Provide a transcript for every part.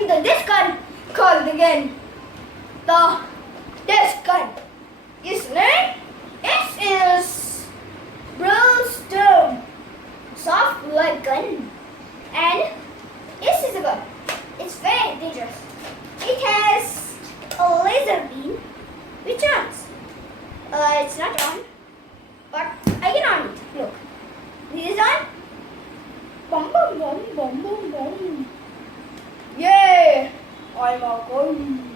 me the disc gun called again. The disc gun is name. It is Brimstone soft like gun, and this is a gun. It's very dangerous. It has a laser beam which runs. It's not on, but I can on it. Look, this is on. Boom, boom, boom, boom, boom, boom. Yay! I'm a gun.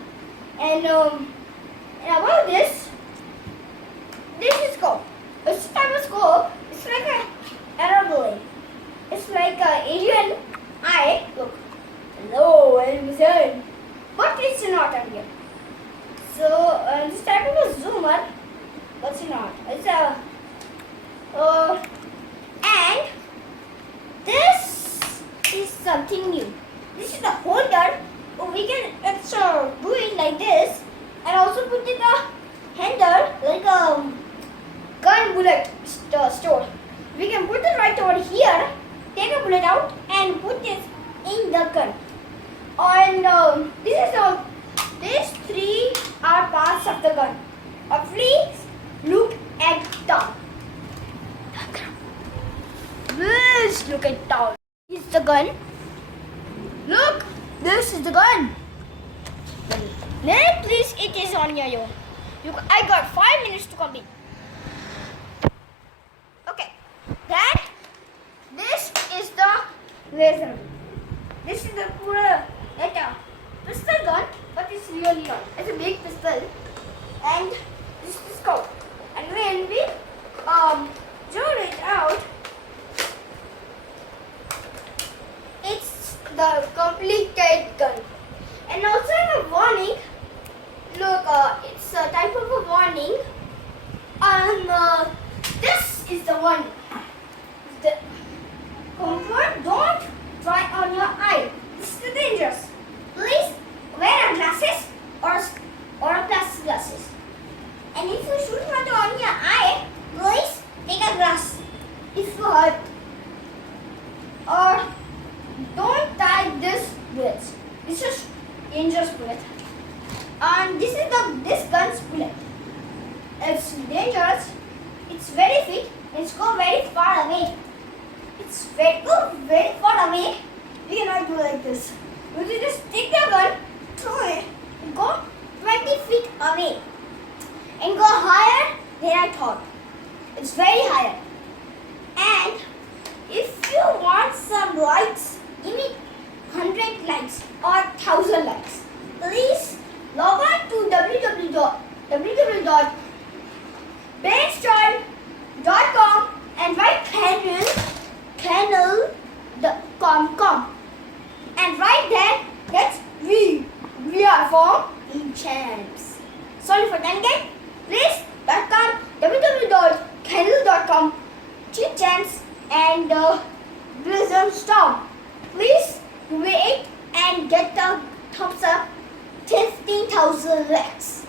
And about this is scope. It's type of scope. It's like a aeroplane. It's like a alien eye. Look. Hello, I'm Zen. But it's not on here. So this type of a zoomer, but it's not. It's a and this is something new. This is the holder. We can do it like this, and also put in the handle like a gun bullet store. We can put it right over here, take a bullet out, and put it in the gun. And these three are parts of the gun. Please look at down. Please look at down. This is the gun. Look, this is the gun. Then please, it is on your own. I got 5 minutes to complete. Okay. Then this is the laser. This is the pistol gun, but it's really not. It's a big pistol, and this is the scope. And when we draw it out, it's the completed gun. And also a warning. Look, it's a type of a warning. And this is the one. The comfort, don't try on your eye. This is dangerous. Please wear a glasses or a plastic glasses. And if you shoot not on your eye, please take a glass. If you hurt, or don't tie this bullet. This is dangerous bullet. And this is this gun's bullet. It's dangerous. It's very fit. It's go very far away. It's very far away. We cannot do like this. We can just take the gun, throw it, and go 20 feet away, and go higher than I thought. It's very higher. And if you want some likes, give me 100 likes or 1000 likes. Please log on to www.brainstorm.com and write Kenil.com. And right there, that's we are from champs. Sorry for that again. Please .com, www.kenil.com, champs and Blizzard Storm. Please wait and get the thumbs up 15,000 likes.